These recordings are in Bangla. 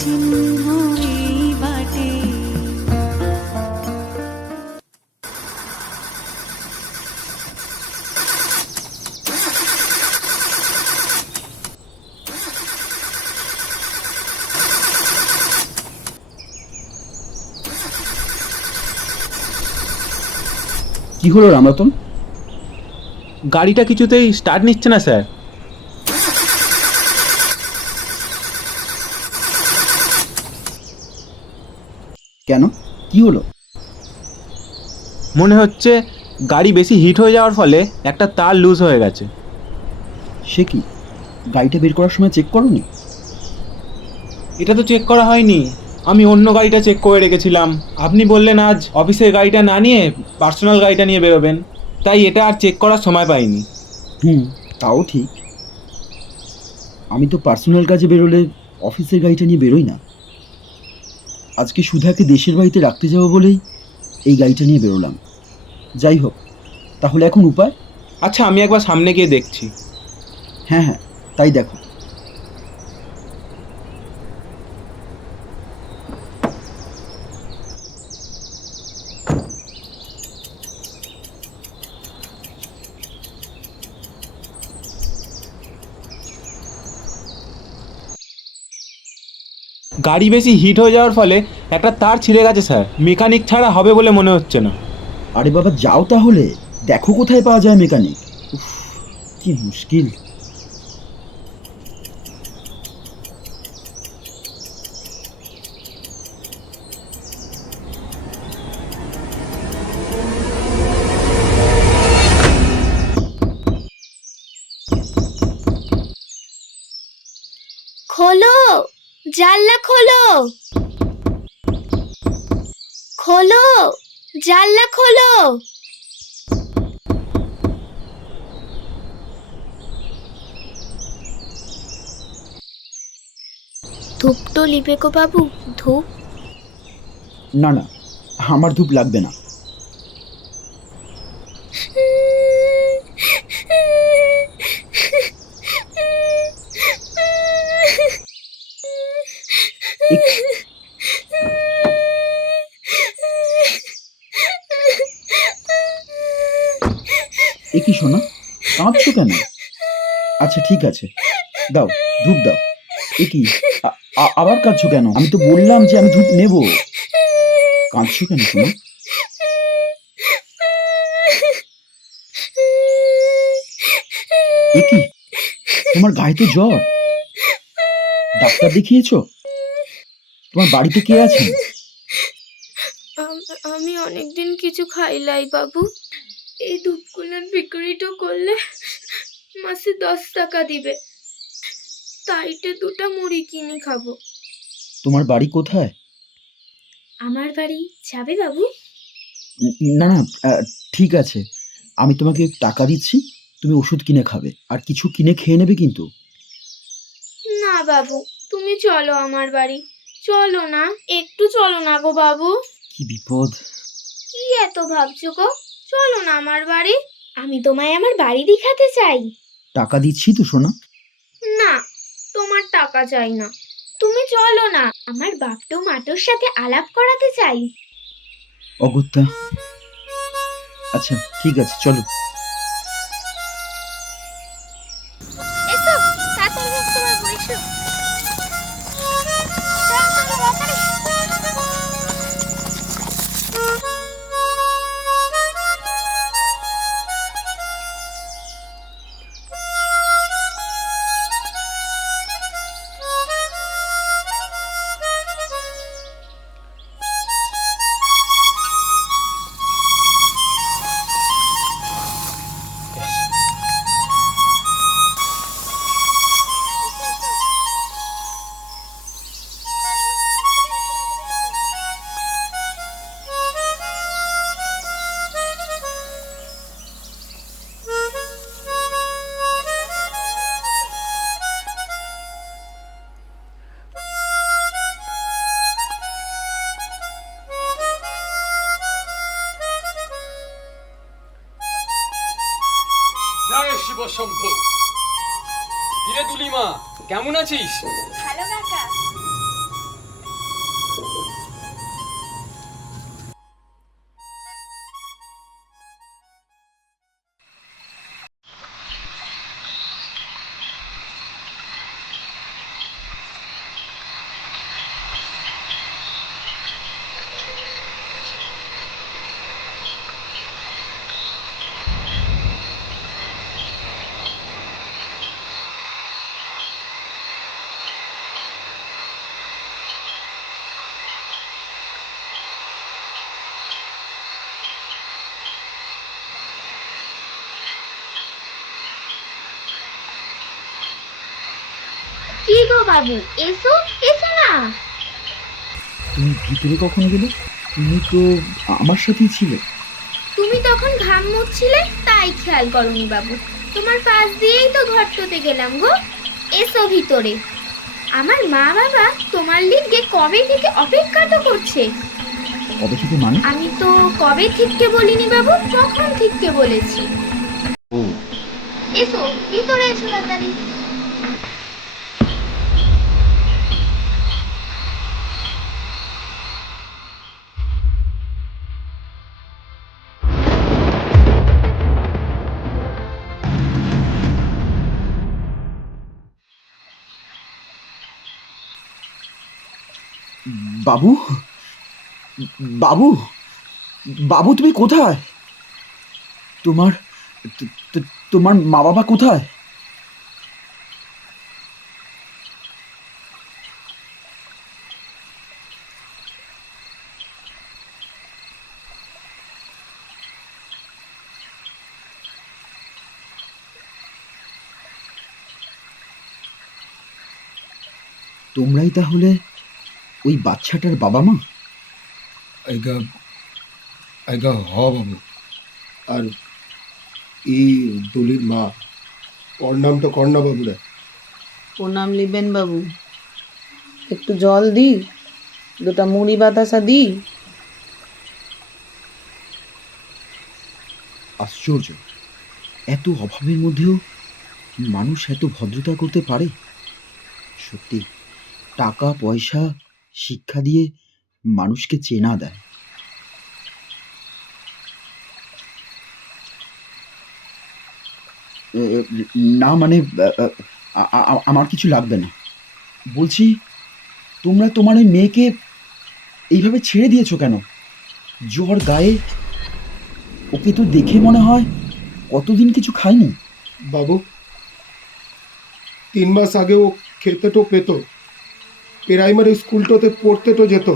চিহ্ন এই বাটে। কি হলো রামরতন? গাড়িটা কিছুতেই স্টার্ট নিচ্ছে না স্যার। কেন, কি হলো? মনে হচ্ছে গাড়ি বেশি হিট হয়ে যাওয়ার ফলে একটা তার লুজ হয়ে গেছে। সে কি, গাড়িটা বের করার সময় চেক করোনি? এটা তো চেক করা হয়নি, আমি অন্য গাড়িটা চেক করে রেখেছিলাম। আপনি বললেন আজ অফিসের গাড়িটা না নিয়ে পার্সোনাল গাড়িটা নিয়ে বেরোবেন, তাই এটা আর চেক করার সময় পাইনি। তাও ঠিক। আমি তো পার্সোনাল কাজে বেরোলে অফিসের গাড়িটা নিয়ে বেরোই না। আজকে সুধাকে দেশের বাড়িতে রাখতে যাবো বলেই এই গাড়িটা নিয়ে বেরোলাম। যাই হোক, তাহলে এখন উপায়? আচ্ছা, আমি একবার সামনে গিয়ে দেখছি। হ্যাঁ হ্যাঁ, তাই দেখো। গাড়ি বেশি হিট হয়ে যাওয়ার ফলে একটা তার ছিঁড়ে গেছে স্যার। মেকানিক ছাড়া হবে বলে মনে হচ্ছে না। আরে বাবা, যাও তাহলে, দেখো কোথায় পাওয়া যায় মেকানিক। উফ, কি মুশকিল। খোলো, জানলা খোলো, খোলো, জানলা খোলো। ধূপ তো লিবে গো বাবু, ধূপ। না না, আমার ধূপ লাগবে না। এ কি শোনা, কাঁদছো কেন? আচ্ছা ঠিক আছে, দাও, ধূপ দাও। এ কি, আবার কাঁদছো কেন? আমি তো বললাম যে আমি ধূপ নেব। কাঁদছো কেন শোনা? এ কি, তোমার গায়ে তো জ্বর। ডাক্তার দেখিয়েছো? তোমার বাড়িতে কে আছেন? আমি অনেকদিন কিছু খাইলাই বাবু। এই ধূপগুলোর বিক্রিটা করলে মাসে 10 টাকা দিবে, তাইতে দুটা মুড়ি কিনে খাবো। তোমার বাড়ি কোথায়? আমার বাড়ি যাবে বাবু? না না, ঠিক আছে, আমি তোমাকে টাকা দিচ্ছি, তুমি ওষুধ কিনে খাবে, আর কিছু কিনে খেয়ে নেবে কিন্তু। না বাবু, তুমি চলো আমার বাড়ি। চলো না, একটু চলো না গো বাবু। কি বিপদ! কি এত ভাবছো গো? চলো না আমার বাড়ি, আমি তোমায় আমার বাড়ি দেখাতে চাই। টাকা দিচ্ছি তো সোনা। না, তোমার টাকা চাই না, তুমি চলো না, আমার বাপটো মাটোর সাথে আলাপ করাতে চাই। অগত্যা, আচ্ছা ঠিক আছে, চলো। এসো, তাড়াতাড়ি এসো বাবু, এসো। চলো, চলো, তাড়াতাড়ি। জয় শিব শম্ভু। কিরে তুলিমা, কেমন আছিস? হ্যালো কাকা। কি গো বাবু, এসো এসো না। তুমি ভিতরে কখন গেলে? তুমি তো আমার সাথেই ছিলে। তুমি তখন ঘাম মুছছিলে, তাই খেয়াল করনি বাবু। তোমার পাশ দিয়েই তো ঘরটাতে গেলাম গো। এসো ভিতরে। আমার মা বাবা তোমার লিগে কবে থেকে অপেক্ষা তো করছে। কবে থেকে মানে? আমি তো কবে ঠিককে বলিনি বাবু, কখন ঠিককে বলেছি। ও, এসো ভিতরে এসো তাড়াতাড়ি। বাবু, বাবু, বাবু তুমি কোথায়? তোমার তোমার মা বাবা কোথায়? তোমরাই তাহলে ওই বাচ্চাটার বাবা মা? আইগা আইগা হ বাবু। আর এই দলির মা, ওর নামটা কর্ণা বাবু রে। প্রণাম লিবেন বাবু। একটু জল দি, দুটা মুড়ি বাতাসা দি। আশ্চর্য, এত অভাবের মধ্যেও মানুষ এত ভদ্রতা করতে পারে। সত্যি, টাকা পয়সা শিক্ষা দিয়ে মানুষকে চেনা দেয়। এ, না মানে আমার কিছু লাগবে না। বলছি, তোমরা তোমার ওই মেয়েকে এইভাবে ছেড়ে দিয়েছো কেন? জ্বর গায়ে, ওকে তো দেখে মনে হয় কতদিন কিছু খায়নি। বাবু, 3 মাস আগে ও খেতে তো পেত, প্রাইমারি স্কুলটাতে পড়তে তো যেত,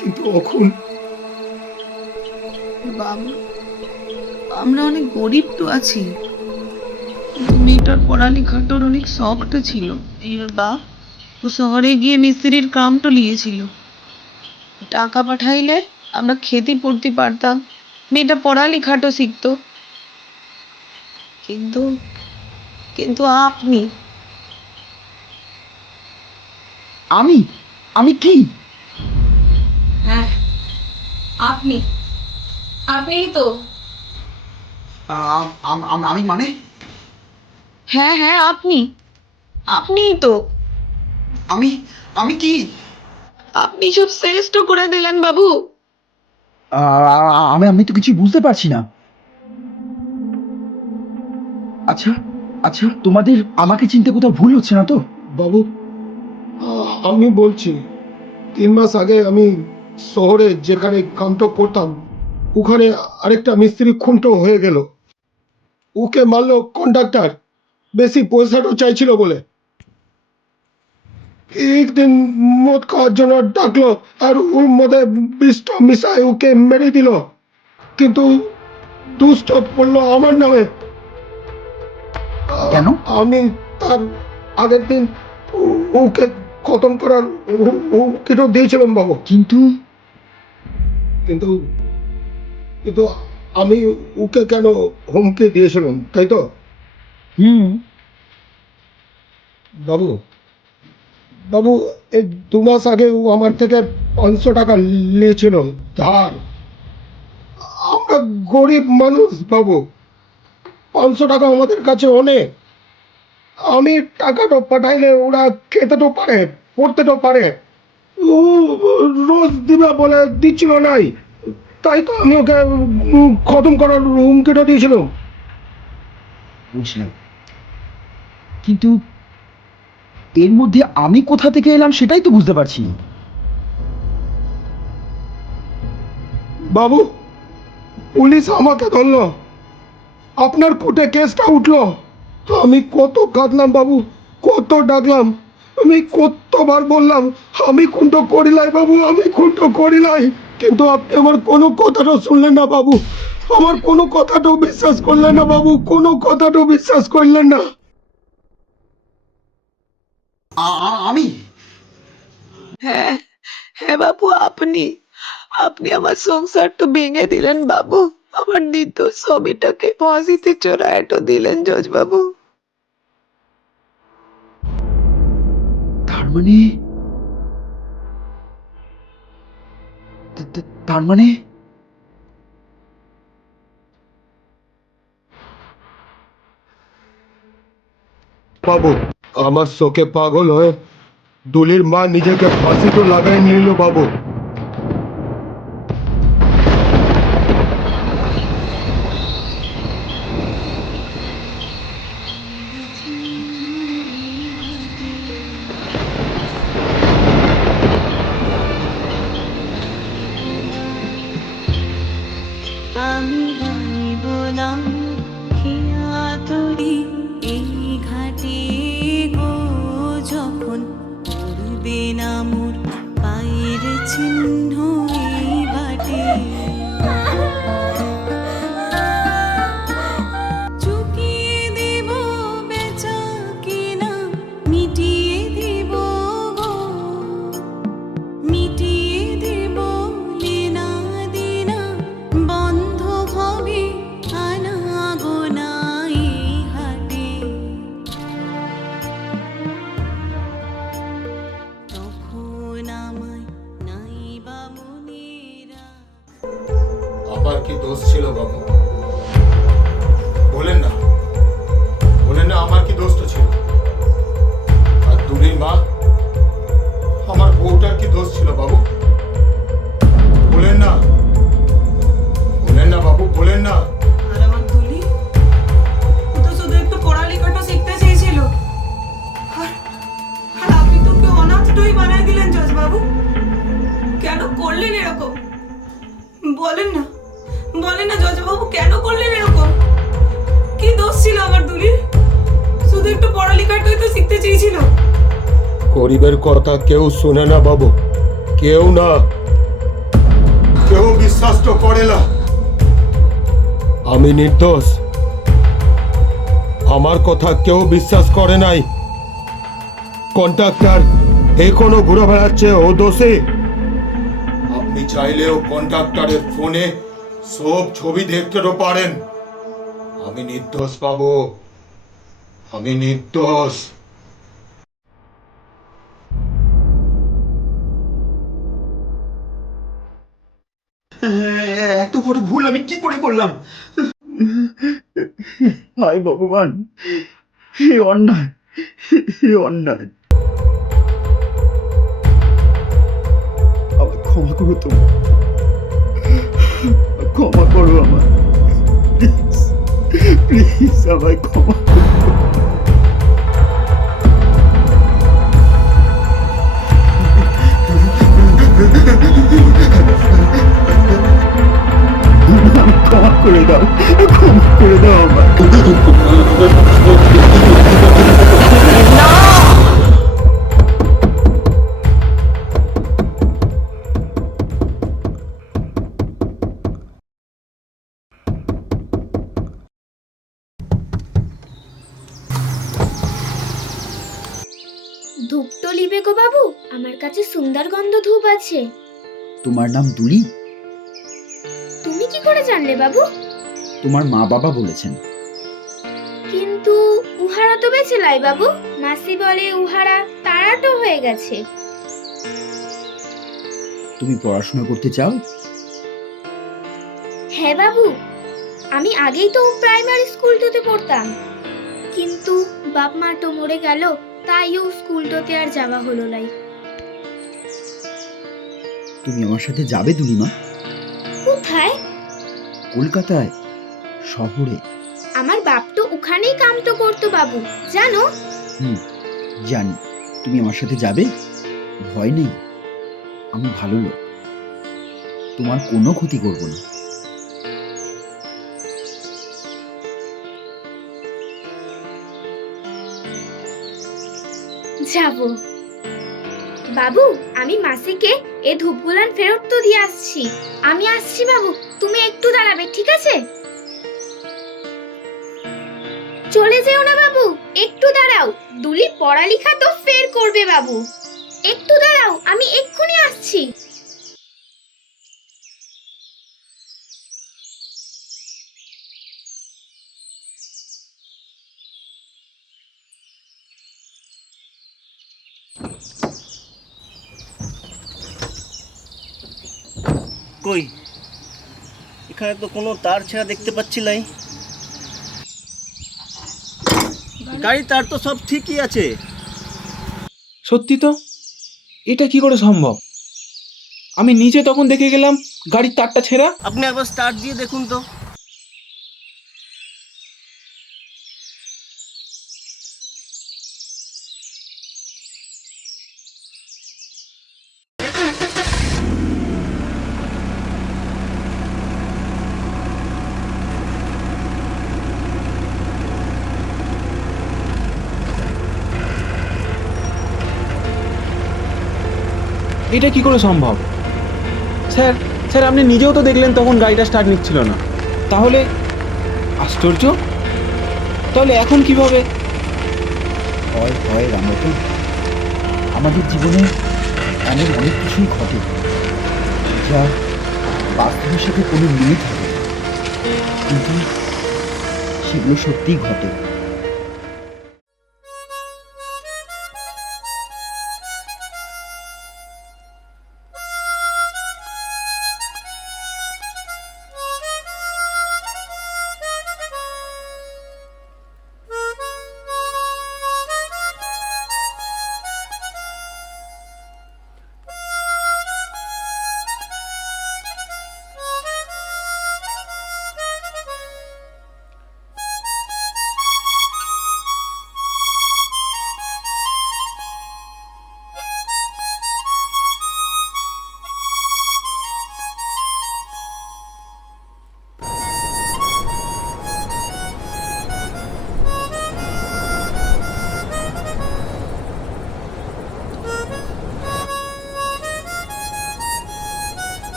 কিন্তু এখন বাবু, আমরা অনেক গরিব তো আছি, কিন্তু মেয়েটার পড়ালেখাটার অনেক শখটা ছিল। এর বাপ ও শহরে গিয়ে মিস্ত্রির কাম তো লিয়েছিল। টাকা পাঠাইলে আমরা খেতে পড়তে পারতাম, মেয়েটা পড়ালেখাটা শিখতো। কিন্তু কিন্তু আপনি আমি আমি কি? হ্যাঁ, আপনি আপনিই তো। আমি মানে? হ্যাঁ হ্যাঁ, আপনিই তো। আমি আমি কি? আপনি সব শ্রেষ্ঠ করে দিলেন বাবু। আমি আমি তো কিছু বুঝতে পারছি না। আচ্ছা আচ্ছা, তোমাদের আমাকে চিনতে কোথাও ভুল হচ্ছে না তো? বাবু, আমি বলছি, 3 মাস আগে আমি শহরে যেখানে কামটা করতাম, ওখানে আরেকটা মিস্ত্রি খুনটো হয়ে গেল। ওকে মারলো কন্ডাক্টর, বেশি পয়সাটাও চাইছিল বলে। একদিন মদ খাওয়ার জন্য ডাকলো, আর ওর মধ্যে বিষ্ট মিশায় ওকে মেরে দিল, কিন্তু দুষ্ট পড়লো আমার নামে। কেন? আমি তার আগের দিন ওকে খতম করার হুমকিটাও দিয়েছিলাম বাবু। কিন্তু কিন্তু কিন্তু আমি ওকে কেন হুমকি দিয়েছিলাম, তাই তো হুম, বাবু? বাবু, এই 2 মাস আগে ও আমার থেকে 500 টাকা নিয়েছিল ধার। আমরা গরিব মানুষ বাবু, 500 টাকা আমাদের কাছে অনেক। আমি টাকাটা পাঠাইলে ওরা খেতে তো পারে, পড়তে তো পারে। ও রোজ দিবা বলে দিচ্ছিল নাই, তাই তো আমি ওকে খতম করার হুমকিটা দিয়েছিলাম। বুঝলাম, কিন্তু এর মধ্যে আমি কোথা থেকে এলাম সেটাই তো বুঝতে পারছি না। বাবু, পুলিশ আমাকে ধরলো, আপনার কোর্টে কেসটা উঠলো। আমি কত কাঁদলাম বাবু, কত ডাকলাম, আমি কতবার বললাম আমি খুনটো করিলাই বাবু, আমি খুনটো করিলাই, কিন্তু আপনি আমার কোনো কথাটাও শুনলেন না বাবু, আমার কোনো কথাটাও বিশ্বাস করলেন না বাবু, কোনো কথাটাও বিশ্বাস করলেন না। আমি হ্যাঁ হ্যাঁ বাবু, আপনি আপনি আমার সংসারটা ভেঙে দিলেন বাবু। আমার নির্দোষ ছবিটাকে ফাঁসিতে চড়াইটো দিলেন জজ বাবু। তার মানে তার মানে বাবু, আমার শোকে পাগল হয়ে দুলির মা নিজেকে ফাঁসি তো লাগাই নিল বাবু। আমি বললাম খেয়া তরি এই ঘাটে গো, যখন পড়বে না মোর পায়ের চিহ্ন এই বাটে। চুকিয়ে দেব বেচা কিনা, মিটিয়ে দেব গো, মিটিয়ে দেব লেনা দেনা, বন্ধ হবে আনা গোনা এই হাটে। তখন আমায় নাই বা মনেরা। আমার কি দোষ ছিল বাবু? বলেন না, বলেন না আমার কি দোষটা ছিল? আর দুলির মা, আমার বউটার কি দোষ ছিল বাবু? বলেন না, বলেন না বাবু, বলেন না। আর আমার দুলি, ও তো শুধু একটু পড়ালেখাটা শিখতে চেয়েছিল। আর আর আপনি তো ওকে অনাথটাই বানাই দিলেন জজ বাবু। কেন করলেন এরকম? বলেন না, বলেন না জজ বাবু, কেন করলেন এরকম? কি দোষ ছিল আমার দুলির? শুধু একটু পড়ালেখাটাই তো শিখতে চেয়েছিল। গরিবের কথা কেউ শোনে না বাবু, কেউ না। কেউ বিশ্বাস তো করে না। আমি নির্দোষ, আমার কথা কেউ বিশ্বাস করে নাই। কন্ট্রাক্টর এখনো ঘুরে বেড়াচ্ছে, ও দোষী। আপনি চাইলেও কন্ট্রাক্টরের ফোনে সব ছবি দেখতেও পারেন। আমি নির্দোষ বাবু, আমি নির্দোষ। এত বড় ভুল আমি কি করে করলাম? হায় ভগবান, এ অন্যায়, এ অন্যায়। আমায় ক্ষমা করো তুমি, ক্ষমা করো আমার, প্লিজ প্লিজ আমায় ক্ষমা করো। ক্ষমা করে দাও, ক্ষমা করে দাও আমার। ধূপ তো লিবে গো বাবু, আমার কাছে সুন্দর গন্ধ ধূপ আছে। তোমার নাম দুলি? তুমি কি করে জানলে বাবু? তোমার মা বাবা বলেছেন। কিন্তু উহারা তো বেঁচে লাই বাবু। মাসি বলে উহারা তাড়াটো হয়ে গেছে। তুমি পড়াশোনা করতে চাও? হ্যাঁ বাবু, আমি আগেই তো প্রাইমারি স্কুলটাতে পড়তাম, কিন্তু বাপ মা তো মরে গেল, তাইও স্কুলটাতে আর যাওয়া হলো নাই। তুমি আমার সাথে যাবে দুলিমা? কোথায়? কলকাতায়, শহরে। আমার বাপ তো ওখানেই কাম তো করতো বাবু, জানো? জানি। তুমি আমার সাথে যাবে? ভয় নেই, আমি ভালো লোক, তোমার কোনো ক্ষতি করব না। যাবো বাবু। আমি মাসিকে এ ধূপগুলান ফেরত তো দিয়ে আসছি। আমি আসছি বাবু, তুমি একটু দাঁড়াবে, ঠিক আছে? চলে যেও না বাবু। একটু দাঁড়াও, দুলি পড়ালেখা তো ফের করবে বাবু। একটু দাঁড়াও, আমি এক্ষুনি আসছি। কই, এখানে তো কোনো তার ছেঁড়া দেখতে পাচ্ছি নাই। গাড়ি তার তো সব ঠিকই আছে। সত্যি তো, এটা কি করে সম্ভব? আমি নিজে তখন দেখে গেলাম গাড়ির তারটা ছেঁড়া। আপনি একবার স্টার্ট দিয়ে দেখুন তো। এটা কি করে সম্ভব? স্যার স্যার আপনি নিজেও তো দেখলেন তখন গাড়িটা স্টার্ট নিচ্ছিল না। তাহলে আশ্চর্য, তাহলে এখন কিভাবে? হয় হয় রামরতন, আমাদের জীবনে এমন অনেক কিছুই ঘটে যা বাস্তবের সাথে কোনো মিল থাকে না, কিন্তু সেগুলো সত্যিই ঘটে।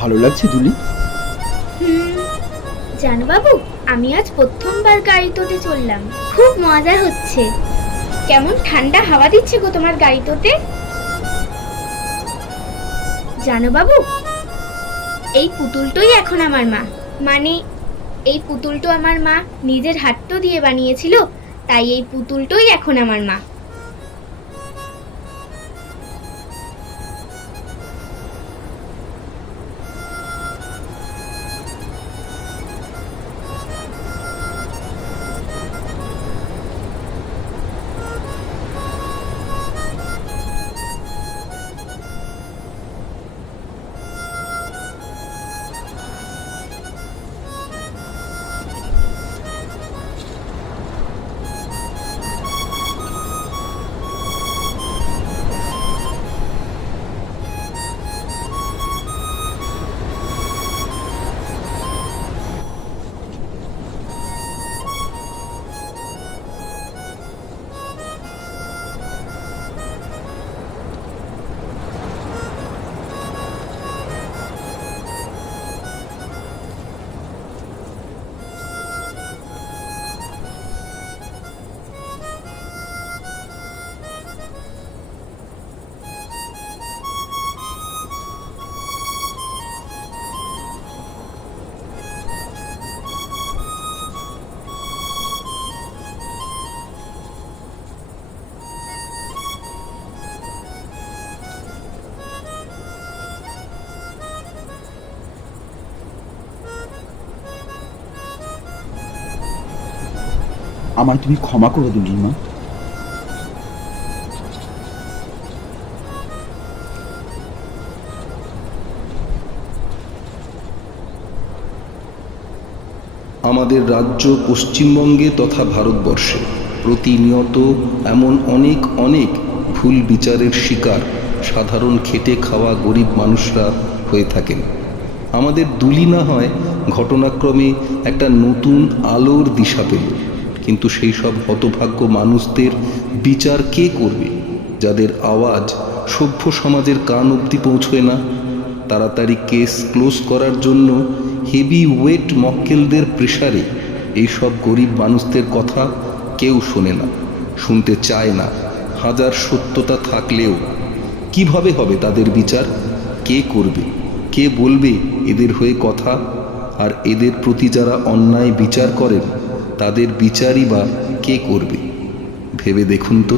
ভালো লাগছে দুলি? জানো বাবু, আমি আজ প্রথমবার গাড়িতে চললাম, খুব মজা হচ্ছে। কেমন ঠান্ডা হাওয়া দিচ্ছে গো তোমার গাড়িতে। জানো বাবু, এই পুতুলটাই এখন আমার মা। মানে এই পুতুলটা আমার মা নিজের হাতটা দিয়ে বানিয়েছিল, তাই এই পুতুলটাই এখন আমার মা। আমায় তুমি ক্ষমা করে দুলির মা। আমাদের রাজ্য পশ্চিমবঙ্গে তথা ভারতবর্ষে প্রতিনিয়ত এমন অনেক অনেক ভুল বিচারের শিকার সাধারণ খেটে খাওয়া গরিব মানুষরা হয়ে থাকেন। আমাদের দুলি না হয় ঘটনাক্রমে একটা নতুন আলোর দিশা পেল। কিন্তু সেই সব হতভাগ্য মানুষদের বিচার কে করবে, যাদের আওয়াজ সভ্য সমাজের কান অবধি পৌঁছয় না? তাড়াতাড়ি কেস ক্লোজ করার জন্য হেভি ওয়েট মক্কেলদের প্রেসারে এইসব গরিব মানুষদের কথা কেউ শোনে না, শুনতে চায় না। হাজার সত্যতা থাকলেও কিভাবে হবে তাদের বিচার? কে করবে? কে বলবে এদের হয়ে কথা? আর এদের প্রতি যারা অন্যায় বিচার করেন তাদের বিচারই বা কে করবে? ভেবে দেখুন তো।